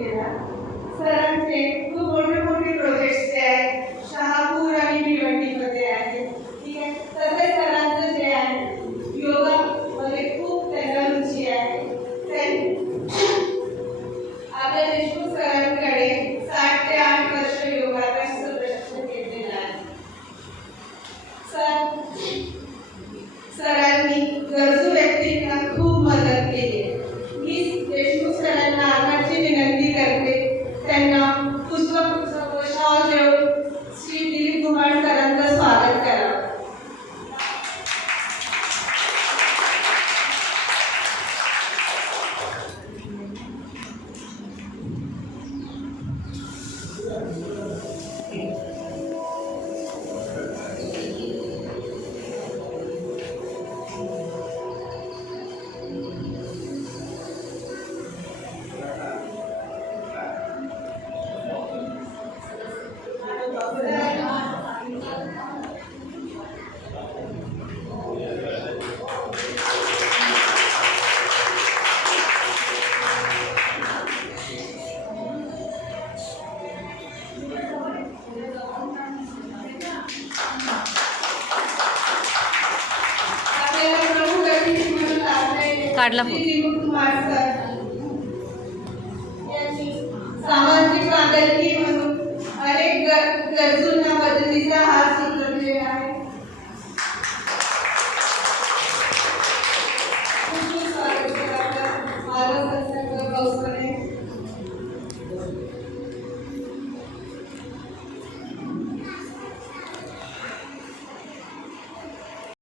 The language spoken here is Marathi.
केला. सरांचे खूप मोठे मोठे प्रोजेक्ट्स जे आहेत शहापूर आणि भिवंडीमध्ये आहेत. ठीक आहे. तसेच सरांचं जे आहे योगामध्ये खूप त्यांना रुची आहे. आपल्या देशमुख सरांकडे 7 ते 8 वर्ष योगाभ्यासाचं प्रशिक्षण घेतलेलं आहे. सरांनी गरजू व्यक्तींना खूप मदत केली आहे. मी देशमुख सरांना आभारची विनंती करते. त्यांना पुष्प शॉल देऊन श्री दिलीप कुमार सरांचं स्वागत करावं. काढला सामाजिक बांधिलकी म्हणून अनेक गरजूंना मदतीचा हात